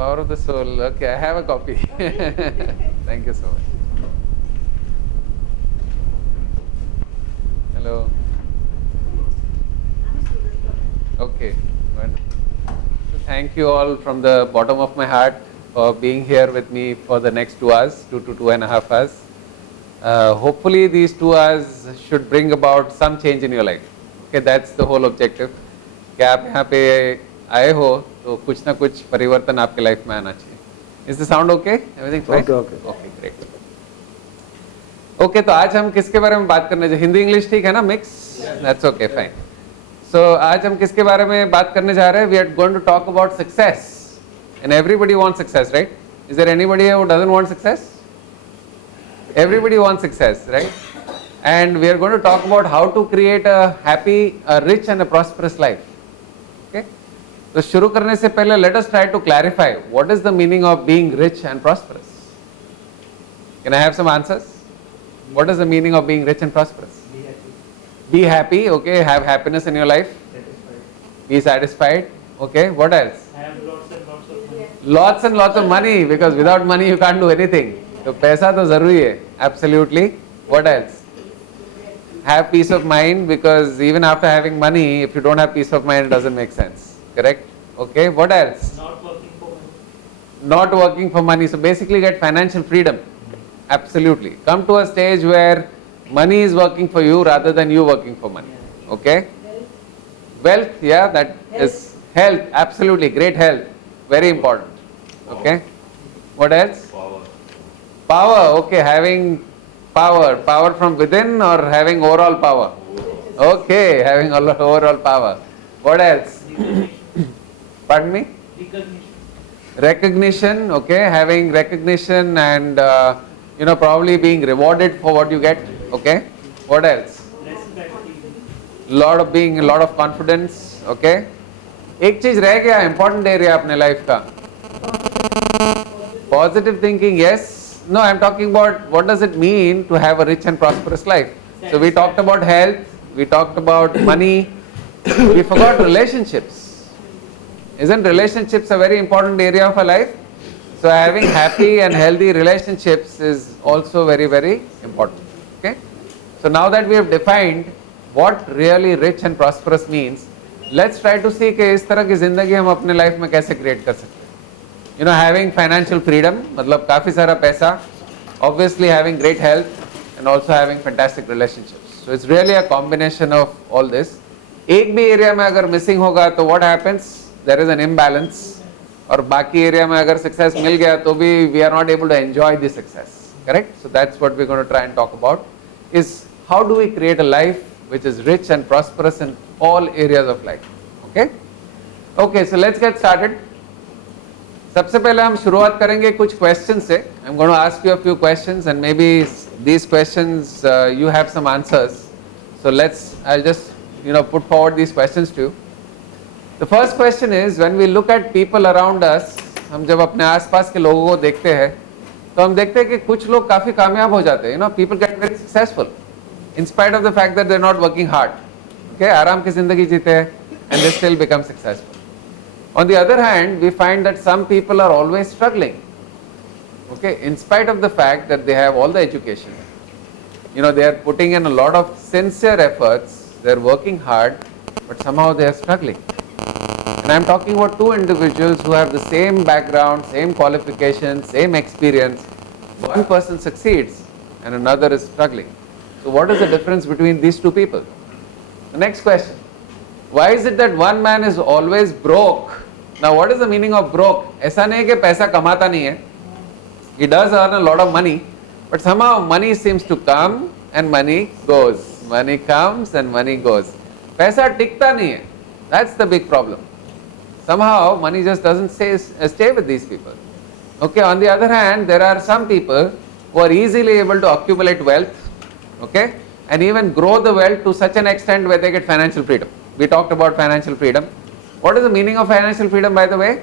Power of the Soul. Okay, I have a copy. Thank you so much. Hello. Okay. Wonderful. So thank you all from the bottom of my heart for being here with me for the next 2 hours, 2 to 2.5 hours. Hopefully these 2 hours should bring about some change in your life. Okay, that's the whole objective. कि आप यहाँ पे आए हो तो कुछ ना कुछ परिवर्तन आपके लाइफ में आना चाहिए. Is the sound okay? Everything fine? Okay, great. Okay, तो आज हम किसके बारे में बात करने जा? हिंदी इंग्लिश ठीक है ना? Mix? That's okay, fine. So आज हम किसके बारे में बात करने जा रहे हैं? We are going to talk about success. And everybody wants success, right? Is there anybody here who doesn't want success? Everybody wants success, right? And we are going to talk about how to create a happy, a rich and a prosperous life. Okay? So शुरू करने से पहले let us try to clarify what is the meaning of being rich and prosperous. Can I have some answers? What is the meaning of being rich and prosperous? Be happy. Be happy, okay, have happiness in your life. Satisfied. Be satisfied, okay, what else? Have lots and lots of money. Lots and lots of money, because without money you can't do anything. So पैसा तो जरूरी है, absolutely. What else? Have peace of mind, because even after having money, if you don't have peace of mind, it doesn't make sense. Correct? Okay, what else? Not working for money. Not working for money. So basically get financial freedom. Absolutely. Come to a stage where money is working for you rather than you working for money. Okay? Wealth, yeah, that is health. Absolutely. Great health. Very important. Okay? What else? Power. Power. Okay, having power. Power from within or having overall power? Okay, having overall power. What else? Pardon me? Recognition. Recognition, okay, having recognition and probably being rewarded for what you get, okay. What else? Respect. A lot of confidence, okay. एक चीज रह गया important area अपने life का. Positive thinking, yes. No, I'm talking about what does it mean to have a rich and prosperous life. So we talked about health, we talked about money, we forgot relationships. Isn't relationships a very important area of our life? So having happy and healthy relationships is also very, very important. Okay? So now that we have defined what really rich and prosperous means, let's try to see कि इस तरह की जिंदगी हम अपने life में कैसे create कर सकते हैं. Having financial freedom, मतलब काफी सारा पैसा, obviously having great health and also having fantastic relationships. So it's really a combination of all this. एक भी एरिया में अगर मिसिंग होगा तो what happens? There is an imbalance. और बाकी एरिया में अगर सक्सेस मिल गया तो भी we are not able to enjoy the success. Correct? So that's what we're going to try and talk about, is how do we create a life which is rich and prosperous in all areas of life. Okay? Okay, so let's get started. सबसे पहले हम शुरुआत करेंगे कुछ questions से. I'm going to ask you a few questions and maybe these questions you have some answers. So I'll just put forward these questions to you. The first question is, when we look at people around us, हम जब अपने आसपास के लोगों को देखते हैं तो हम देखते हैं कि कुछ लोग काफी कामयाब हो जाते हैं. People get very successful in spite of the fact that they're not working hard. Okay, आराम की जिंदगी जीते हैं and they still become successful. On the other hand, we find that some people are always struggling. Okay, in spite of the fact that they have all the education, they are putting in a lot of sincere efforts, they are working hard, but somehow they are struggling. And I am talking about two individuals who have the same background, same qualifications, same experience. One person succeeds and another is struggling. So what is the difference between these two people? The next question. Why is it that one man is always broke? Now what is the meaning of broke? ऐसा नहीं है कि पैसा कमाता नहीं है. He does earn a lot of money, but somehow money seems to come and money goes. Money comes and money goes. पैसा टिकता नहीं है. That's the big problem. Somehow money just doesn't stay with these people. Okay, on the other hand, there are some people who are easily able to accumulate wealth, okay, and even grow the wealth to such an extent where they get financial freedom. We talked about financial freedom. What is the meaning of financial freedom, by the way?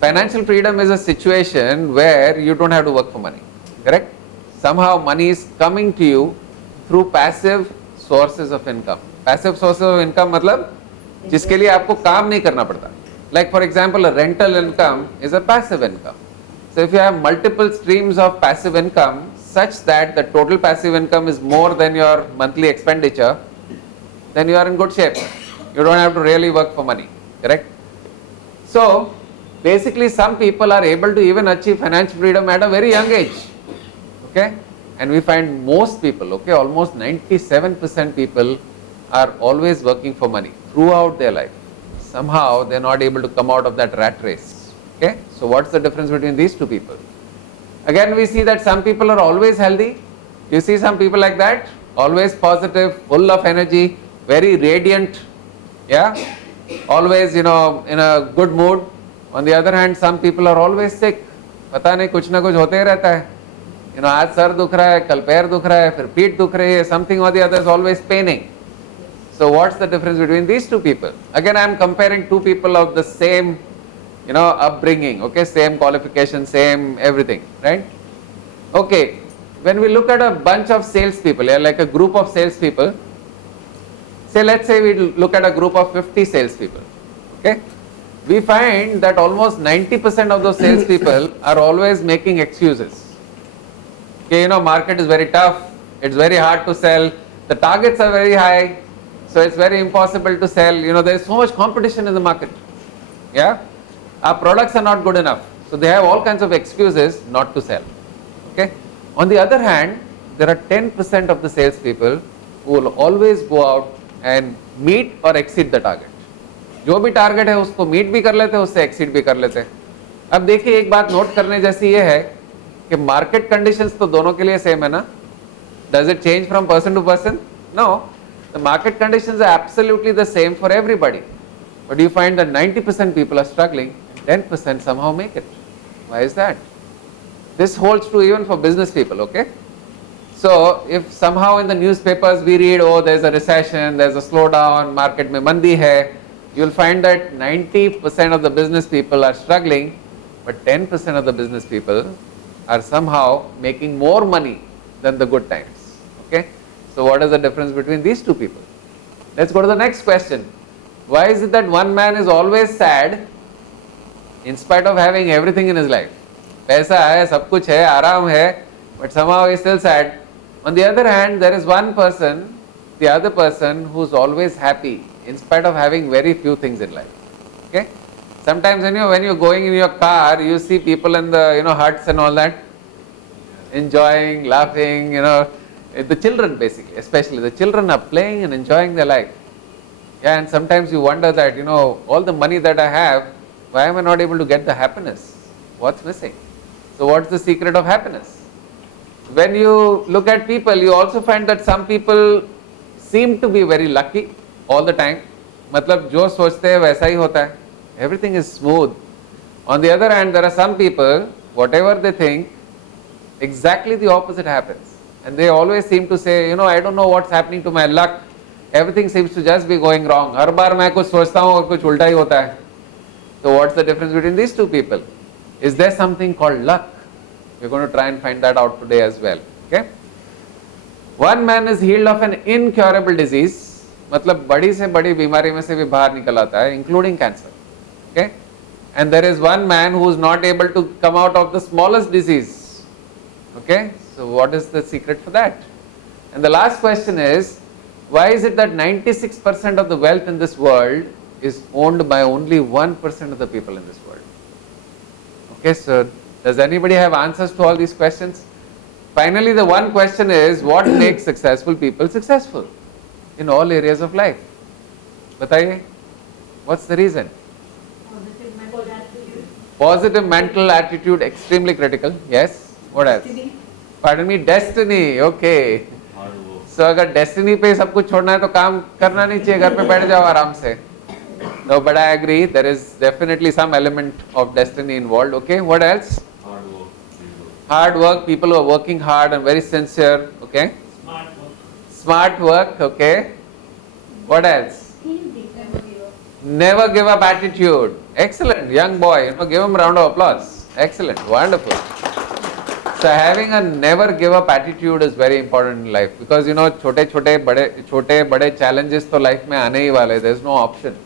Financial freedom is a situation where you don't have to work for money. Correct? Somehow money is coming to you through passive sources of income. Passive sources of income मतलब जिसके लिए आपको काम नहीं करना पड़ता. Like for example, a rental income is a passive income. So if you have multiple streams of passive income such that the total passive income is more than your monthly expenditure, then you are in good shape. You don't have to really work for money, correct? So basically some people are able to even achieve financial freedom at a very young age, okay? And we find most people, okay, almost 97% people are always working for money throughout their life. Somehow they are not able to come out of that rat race, okay? So what's the difference between these two people? Again, we see that some people are always healthy. You see some people like that, always positive, full of energy, very radiant, yeah, always, in a good mood. On the other hand, some people are always sick. पता नहीं कुछ ना कुछ होते ही रहता है. आज sir दुख रहा है, कल पैर दुख रहा है, फिर पीठ दुख रही है, something or the other is always paining. So what's the difference between these two people? Again, I am comparing two people of the same, upbringing, okay, same qualification, same everything, right? Okay, when we look at a bunch of salespeople, like a group of salespeople, let's say we look at a group of 50 salespeople, okay? We find that almost 90% of those salespeople are always making excuses. Okay, market is very tough, it's very hard to sell, the targets are very high, so it's very impossible to sell, there is so much competition in the market, yeah? Our products are not good enough, so they have all kinds of excuses not to sell, okay? On the other hand, there are 10% of the salespeople who will always go out and meet or exceed the target. जो भी target है उसको meet भी कर लेते हैं, उससे exceed भी कर लेते हैं. अब देखिए एक बात नोट करने जैसी ये है कि मार्केट कंडीशंस तो दोनों के लिए सेम है ना. Does it change from person to person? No. The market conditions are absolutely the same for everybody. But you find that 90% people are struggling, 10% somehow make it. Why is that? This holds true even for business people, okay? So if somehow in the newspapers we read, oh, there's a recession, there's a slowdown, market mein mandi hai, you'll find that 90% of the business people are struggling, but 10% of the business people are somehow making more money than the good times, okay? So what is the difference between these two people? Let's go to the next question. Why is it that one man is always sad in spite of having everything in his life? पैसा है, सब कुछ है, आराम है, but somehow he is still sad. On the other hand, there is one person, the other person, who is always happy in spite of having very few things in life. Okay? Sometimes when you're going in your car, you see people in the huts and all that, enjoying, laughing. The children basically, especially the children are playing and enjoying their life. Yeah, and sometimes you wonder that all the money that I have, why am I not able to get the happiness? What's missing? So what's the secret of happiness? When you look at people, you also find that some people seem to be very lucky all the time. मतलब जो सोचते हैं वैसा ही होता है. Everything is smooth. On the other hand, there are some people, whatever they think, exactly the opposite happens. And they always seem to say, I don't know what's happening to my luck. Everything seems to just be going wrong. हर बार मैं कुछ सोचता हूँ और कुछ उल्टा ही होता है. So what's the difference between these two people? Is there something called luck? We're going to try and find that out today as well. Okay? One man is healed of an incurable disease. मतलब बड़ी से बड़ी बीमारी में से भी बाहर निकल आता है, including cancer. Okay? And there is one man who is not able to come out of the smallest disease. Okay? So what is the secret for that? And the last question is, why is it that 96% of the wealth in this world is owned by only 1% of the people in this world? Okay, so does anybody have answers to all these questions? Finally, the one question is, what makes successful people successful in all areas of life? Bataiye, what's the reason? Positive mental attitude. Positive mental attitude, extremely critical. Yes, what else? Destiny. Pardon me, destiny, okay. Hard work. So अगर destiny पे सब कुछ छोड़ना है तो काम करना नहीं चाहिए, घर पे बैठ जाओ आराम से. No, but I agree, there is definitely some element of destiny involved. Okay, what else? Hard work. Hard work, people who are working hard and very sincere. Okay. Smart work. Smart work, okay. What else? Never give up. Never give up attitude. Excellent, young boy. Give him a round of applause. Excellent, wonderful. So having a never give up attitude is very important in life because छोटे बड़े challenges तो life में आने ही वाले. There is no option.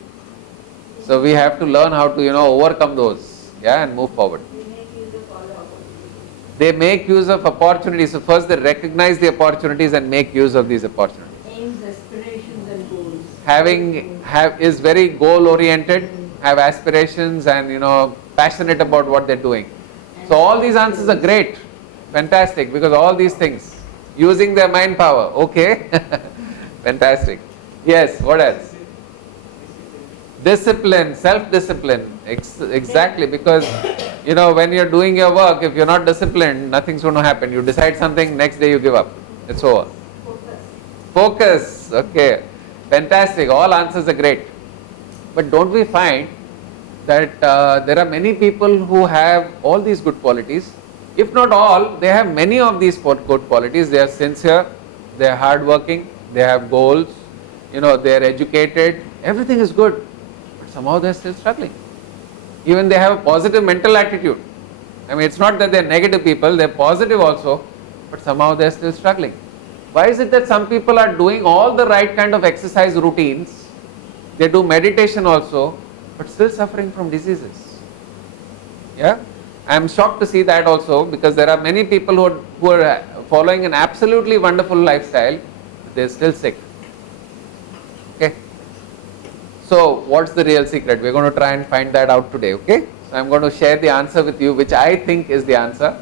So we have to learn how to, overcome those, yeah, and move forward. We make use of all opportunities. They make use of opportunities. So first they recognize the opportunities and make use of these opportunities. Aims, aspirations and goals. Is very goal oriented, have aspirations and passionate about what they're doing. So all these answers are great, fantastic, because all these things, using their mind power, okay, fantastic. Yes, what else? Discipline, self-discipline, exactly, because when you're doing your work, if you're not disciplined, nothing's going to happen. You decide something, next day you give up. It's over. Focus, okay, fantastic, all answers are great. But don't we find that there are many people who have all these good qualities? If not all, they have many of these good qualities. They are sincere, they are hardworking, they have goals, they are educated, everything is good. But somehow they are still struggling. Even they have a positive mental attitude. I mean, it's not that they are negative people, they are positive also, but somehow they are still struggling. Why is it that some people are doing all the right kind of exercise routines, they do meditation also, but still suffering from diseases? Yeah, I am shocked to see that also, because there are many people who are following an absolutely wonderful lifestyle, but they are still sick. Okay. So what's the real secret? We're going to try and find that out today. Okay. So I'm going to share the answer with you, which I think is the answer.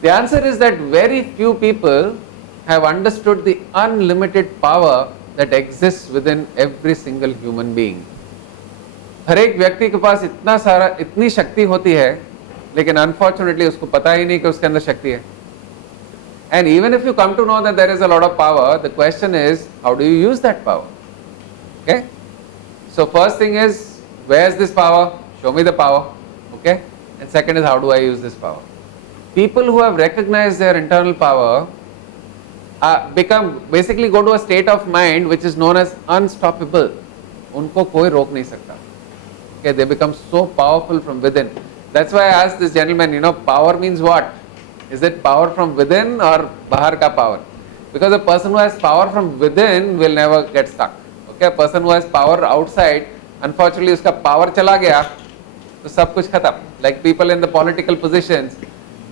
The answer is that very few people have understood the unlimited power that exists within every single human being. हर एक व्यक्ति के पास इतनी शक्ति होती है, लेकिन unfortunately उसको पता ही नहीं कि उसके अंदर शक्ति है. And even if you come to know that there is a lot of power, the question is, how do you use that power? Okay. So first thing is, where is this power? Show me the power. Okay. And second is, how do I use this power? People who have recognized their internal power basically go to a state of mind which is known as unstoppable. उनको कोई रोक नहीं सकता. Okay, they become so powerful from within. That's why I asked this gentleman, power means what? Is it power from within or bahar ka power? Because a person who has power from within will never get stuck. Okay, a person who has power outside, unfortunately uska power chala gaya, तो सब कुछ खत्म. Like people in the political positions,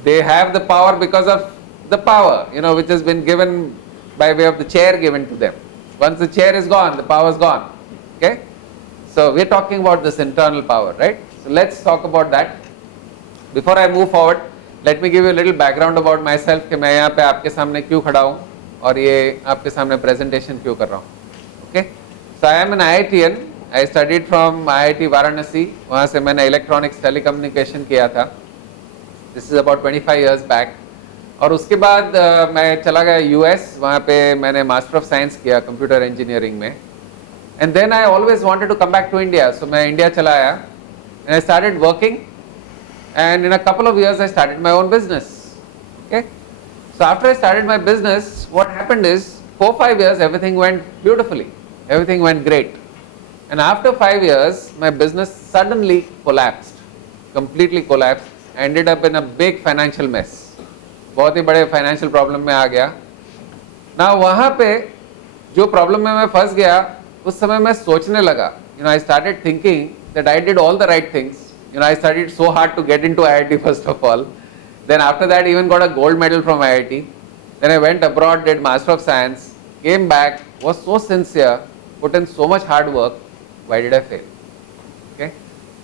they have the power because of the power, which has been given by way of the chair given to them. Once the chair is gone, the power is gone. Okay. So we're talking about this internal power, right? So let's talk about that. Before I move forward, let me give you a little background about myself कि मैं यहाँ पे आपके सामने क्यों खड़ा हूँ और ये आपके सामने presentation क्यों कर रहा हूँ. Okay? So I am an IITian. I studied from IIT Varanasi. वहाँ से मैंने electronics telecommunication किया था. This is about 25 years back. और उसके बाद मैं चला गया US. वहाँ पे मैंने Master of Science किया Computer Engineering में. And then I always wanted to come back to India. So मैं India चला आया. And I started working. And in a couple of years I started my own business. Okay. So after I started my business, what happened is 4-5 years everything went beautifully. Everything went great. And after 5 years my business suddenly collapsed. Completely collapsed. I ended up in a big financial mess. बहुत ही बड़े financial problem में आ गया. Now वहाँ पे जो problem में मैं फंस गया, उस समय मैं सोचने लगा. I started thinking that I did all the right things. I studied so hard to get into IIT first of all. Then after that even got a gold medal from IIT. Then I went abroad, did Master of Science, came back, was so sincere, put in so much hard work. Why did I fail? Okay.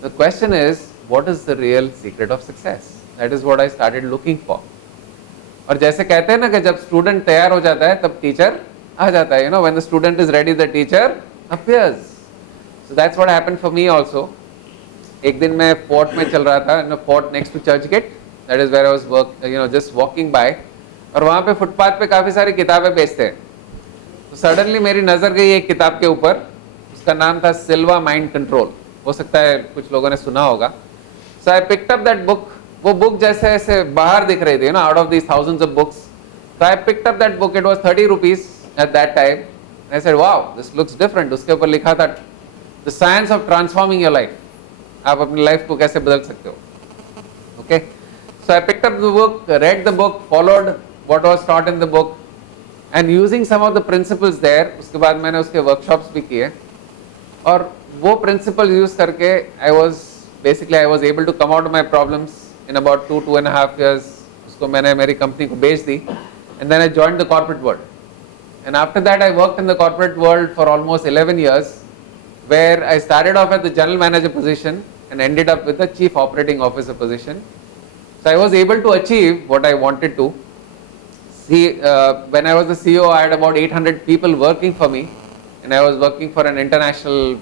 The question is, what is the real secret of success? That is what I started looking for. और जैसे कहते हैं ना कि जब student तैयार हो जाता है तब टीचर आ जाता है. When the student is ready, the teacher appears. So that's what happened for me also. एक दिन मैं फोर्ट में चल रहा था, Fort next to Churchgate, that is where I was just walking by, और वहाँ पे फुटपाथ पे काफ़ी सारी किताबें बेचते हैं. तो सडनली मेरी नज़र गई एक किताब के ऊपर, उसका नाम था सिल्वा माइंड कंट्रोल. हो सकता है कुछ लोगों ने सुना होगा. So I picked up that book. वो बुक जैसे ऐसे बाहर दिख रही थी, out of these thousands of books. So I picked up that book. It was 30 rupees at that time. I said wow, this looks different. उसके ऊपर लिखा था the science of transforming your life. आप अपनी लाइफ को कैसे बदल सकते हो. Okay. So I picked up the book, read the book, followed what was taught in the book and using some of the principles there. उसके बाद मैंने उसके वर्कशॉप्स भी किए. और वो प्रिंसिपल यूज करके I was able to come out my problems in about 2.5 years. उसको मैंने मेरी कंपनी को बेच दी and then I joined the corporate world. And after that, I worked in the corporate world for almost 11 years, where I started off at the general manager position and ended up with the chief operating officer position. So I was able to achieve what I wanted to. See, when I was the CEO, I had about 800 people working for me, and I was working for an international,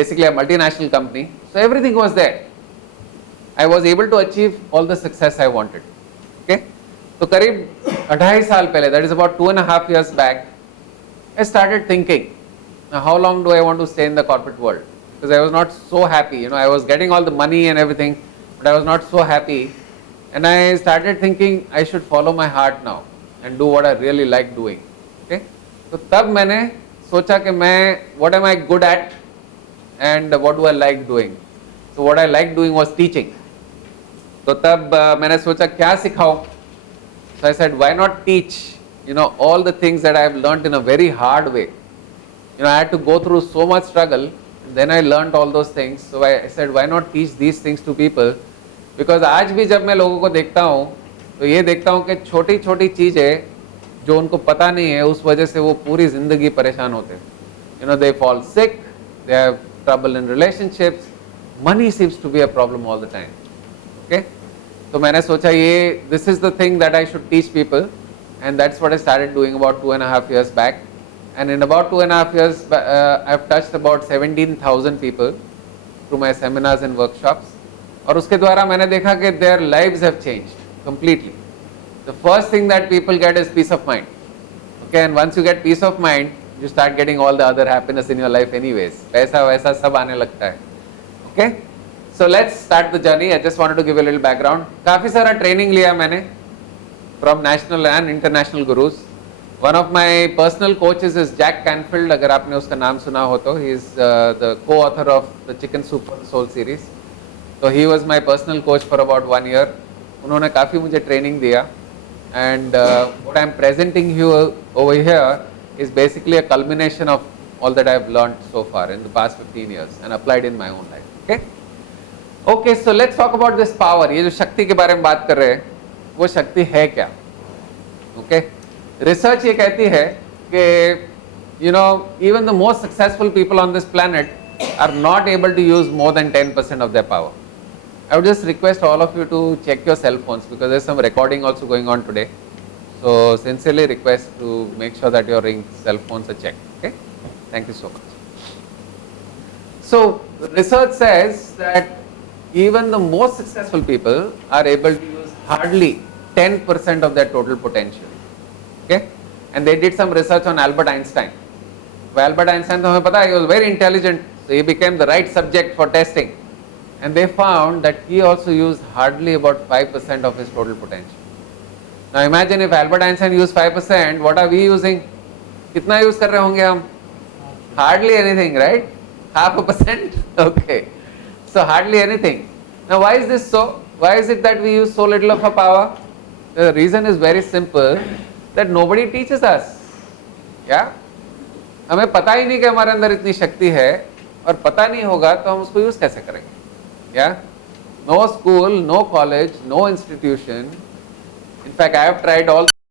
basically a multinational company. So everything was there. I was able to achieve all the success I wanted. Okay. तो करीब 2.5 साल पहले, that is about 2.5 years back, I started thinking, now how long do I want to stay in the corporate world? Because I was not so happy, I was getting all the money and everything, but I was not so happy. And I started thinking I should follow my heart now and do what I really like doing. Okay? तो तब मैंने सोचा कि मैं, what am I good at and what do I like doing? So what I like doing was teaching. तो तब मैंने सोचा क्या सिखाऊं? So I said, why not teach, all the things that I have learnt in a very hard way. I had to go through so much struggle, and then I learnt all those things. So I said, why not teach these things to people? Because आज भी जब मैं लोगों को देखता हूँ, तो ये देखता हूँ कि छोटी छोटी चीज़ें जो उनको पता नहीं है, उस वजह से वो पूरी ज़िंदगी परेशान होते हैं. They fall sick, they have trouble in relationships, money seems to be a problem all the time. Okay? तो मैंने सोचा ये this is the thing that I should teach people, and that's what I started doing about 2.5 years back. And in about 2.5 years, I've touched about 17,000 people through my seminars and workshops. और उसके द्वारा मैंने देखा कि their lives have changed completely. The first thing that people get is peace of mind. Okay, and once you get peace of mind, you start getting all the other happiness in your life anyways. पैसा वैसा सब आने लगता है. Okay? So let's start the journey. I just wanted to give a little background. काफ़ी सारा training लिया मैंने from national and international gurus. One of my personal coaches is Jack Canfield. अगर आपने उसका नाम सुना हो तो he is the co-author of the Chicken Soup for the Soul series. So he was my personal coach for about 1 year. उन्होंने काफ़ी मुझे training दिया. And what I'm presenting you over here is basically a culmination of all that I've learned so far in the past 15 years and applied in my own life. Okay? Okay, so let's talk about this power. ये जो शक्ति के बारे में बात कर रहे हैं, वो शक्ति है क्या? Okay, research ये कहती है कि even the most successful people on this planet are not able to use more than 10% of their power. I would just request all of you to check your cell phones because there's some recording also going on today. So sincerely request to make sure that your cell phones are checked. Okay, thank you so much. So research says that even the most successful people are able to use hardly 10% of their total potential. Okay, and they did some research on Albert Einstein. Well, Albert Einstein, तो हमें पता है, he was very intelligent, so he became the right subject for testing. And they found that he also used hardly about 5% of his total potential. Now imagine if Albert Einstein used 5%, what are we using? कितना use कर रहे होंगे हम? Hardly anything, right? 0.5%? Okay. So hardly anything. Now why is this so? Why is it that we use so little of our power? The reason is very simple, that nobody teaches us. Yeah? हमें पता ही नहीं कि हमारे अंदर इतनी शक्ति है, और पता नहीं होगा तो हम उसको यूज कैसे करेंगे? Yeah? No school, no college, no institution. In fact, I have tried all